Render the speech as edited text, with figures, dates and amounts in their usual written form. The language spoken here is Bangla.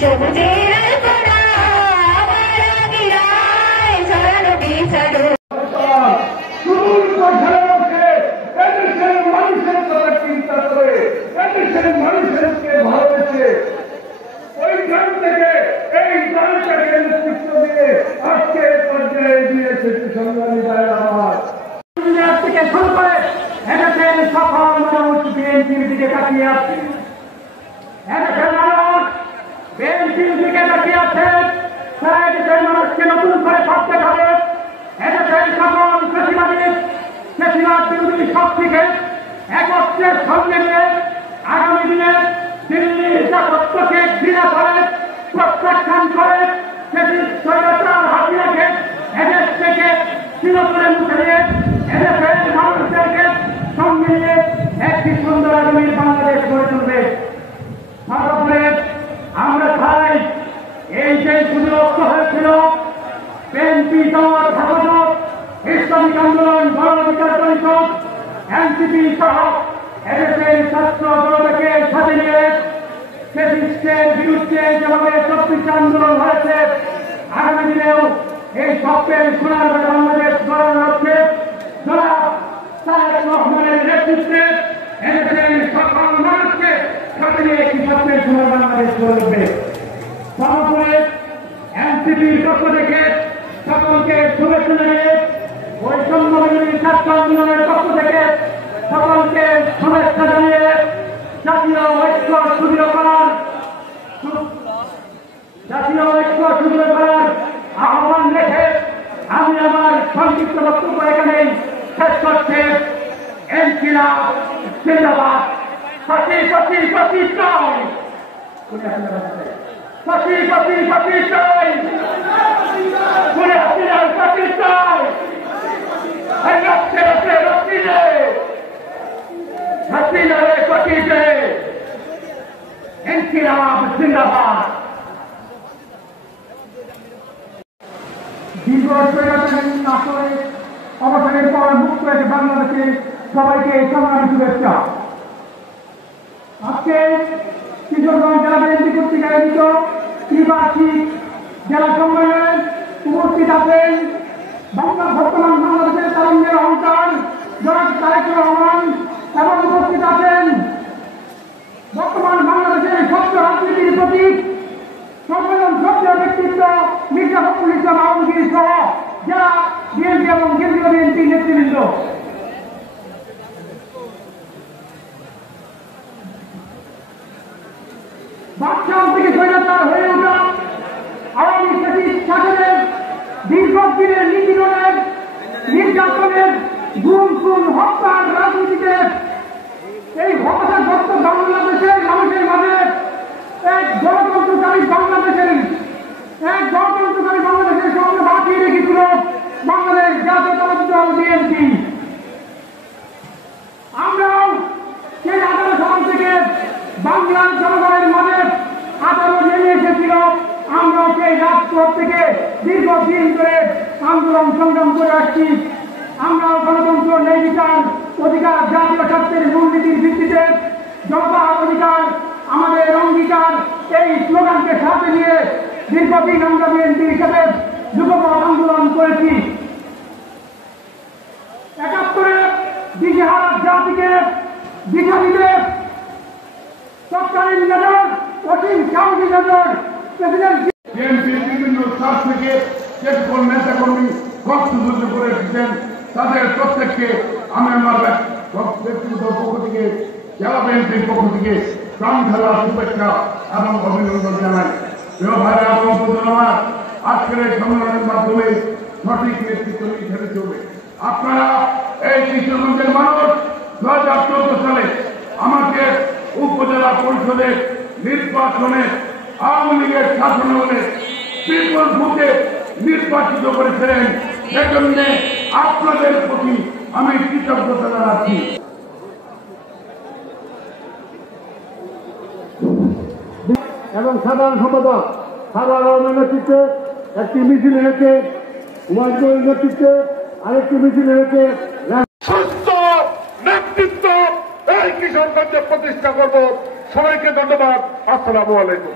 সবুজের কোনা আমার গিরায় ছড়ানো বিছানো মানুষের কথা চিন্তা করে এদেশের মানুষেরকে ভালোবেসে ওইখান থেকে এই দলটাকে নেতৃত্ব দিয়ে আজকে পর্যায়ে দিয়েছে সংগ্রামী ভাইয়েরা আমার থেকে শুরু করে এদেশের সফল মানুষ বিএনপির দিকে তাকিয়ে আছে। এদেশের মানুষ বিএনপির দিকে তাকিয়ে আছে। তারা এদেশের মানুষকে নতুন করে ভাবতে হবে। এদেশের সকল বেশিরভাগ বিরোধী শক্তিকে একত্রের সঙ্গে নিয়ে আগামী দিনে দিল্লির জাগতকে ঘৃণা করে প্রত্যাখ্যান করে স্বৈরাচার হাতিয়াকে এদেশ থেকে চিরতরে মুছে দিয়ে এদেশের মানুষদেরকে সঙ্গে নিয়ে একটি সুন্দর আগামীর বাংলাদেশ গড়ে তুলবে। সর্বোপরি আমরা চাই এই যে সুযোগ হয়েছিল বিএনপি দল হেফাজত ইসলামিক আন্দোলন গণ অধিকার পরিষদ এনসিপি সহ এদেশের ছাত্র দলকে সাথে নিয়ে ফ্যাসিস্টের বিরুদ্ধে যেভাবে 24 আন্দোলন হয়েছে আগামী দিনেও এই স্বপ্নের সোনার বাংলাদেশ গড়ার লক্ষ্যে জনাব তারেক রহমানের নেতৃত্বে এদেশের সকল মানুষকে সাথে নিয়ে একটি স্বপ্নের সোনার বাংলাদেশ গড়ে উঠবে। সর্বোপরি এনসিপির পক্ষ থেকে সকলকে শুভেচ্ছা জানিয়ে বৈষম্য বিরোধী ছাত্র আন্দোলনের পক্ষ থেকে সকলকে শুভেচ্ছা জানিয়ে জাতীয় ঐক্য সুদৃঢ় করার আহ্বান রেখে আমি আমার সংক্ষিপ্ত বক্তব্য এখানেই শেষ করছি। ইনকিলাব জিন্দাবাদ। ফাঁসি ফাঁসি ফাঁসি চাই, ফাঁসি ফাঁসি ফাঁসি চাই, খুনে হাসিনার ফাঁসি চাই, রক্তে রক্তে রক্তি দে হাসিনারে ফাঁসি দে। ইনকিলাব জিন্দাবাদ। দীর্ঘ স্বৈরাচারী আসরে অবসানের পর মুক্ত হয়েছে বাংলাদেশে সবাইকে সংগ্রামী শুভেচ্ছা। আজকে কিশোরগঞ্জ জেলা বিএনপি কর্তৃক আয়োজিত ত্রিবার্ষিক জেলা সম্মেলনে উপস্থিত আছেন বর্তমান বাংলাদেশের তারুণ্যের অহংকার জনাব তারেক রহমান এবং উপস্থিত আছেন বর্তমান বাংলাদেশের স্বচ্ছ রাজনীতির প্রতীক সম্মেলন স্বচ্ছ ব্যক্তিত্ব মির্জা ফখরুল ইসলাম আলমগীর সহ যারা বিএনপি এবং কেন্দ্রীয় বিএনপির নেতৃবৃন্দ। বাকশাল থেকে স্বৈরাচার হয়ে ওঠা আওয়ামী শাসনের দীর্ঘদিনের নিপীড়নের নির্যাতনের গুম খুন হত্যার রাজনীতিতে এই হতাশাগ্রস্ত বাংলাদেশের মানুষের মাঝে এক গণতন্ত্রকারী বাংলাদেশের সঙ্গে বাঁচিয়ে রেখেছিল বাংলাদেশ জাতীয়তাবাদী দল বিএনপি। আমরাও সেই 18 সাল থেকে বাংলার জনগণের মাঝে আবারও নেমে এসেছিল। আমরাও সেই রাজপথ থেকে দীর্ঘদিন ধরে আন্দোলন সংগ্রাম করে আসছি। আমরাও গণতন্ত্র ন্যায় বিচার অধিকার জাতীয় স্বার্থের মূলনীতির ভিত্তিতে জনতার অধিকার আমাদের অঙ্গীকার এই স্লোগানকে সাথে নিয়ে দীর্ঘদিন আমরা বিএনপি হিসেবে যুগপথ আন্দোলন করেছি। 71-এ দিশেহারা জাতিকে দিশা দিতে তৎকালীন মেজর অসীম সাহসী মেজর প্রেসিডেন্ট বিএনপির বিভিন্ন স্তর থেকে যে সকল নেতা কর্মী কষ্ট সহ্য করে এসেছেন তাদের প্রত্যেককে আমি আমার ব্যক্তিগত পক্ষ থেকে জেলা বিএনপির পক্ষ থেকে প্রাণ ঢালা শুভেচ্ছা এবং অভিনন্দন জানাই। প্রিয় ভাইরা এবং বন্ধুরা, আজকের এই সম্মেলনের মাধ্যমে সঠিক নেতৃত্ব নির্ধারিত চলবে। আপনারা এই কিশোরগঞ্জের মানুষ 2014 সালে আমাকে উপজেলা পরিষদের নির্বাচনে আওয়ামী লীগের শাসনামলে বিপুল ভোটে নির্বাচিত করেছিলেন। সেজন্য আপনাদের প্রতি আমি কৃতজ্ঞতা জানাচ্ছি। এবং সাধারণ সম্পাদক সাধারণ রহমানের নেতৃত্বে একটি মিছিল এনেছে, ওয়াজগরের নেতৃত্বে আরেকটি মিছিল এনেছে। সুস্থ নেতৃত্ব এই কিশোরগঞ্জে প্রতিষ্ঠা করব। সবাইকে ধন্যবাদ। আসসালামু আলাইকুম।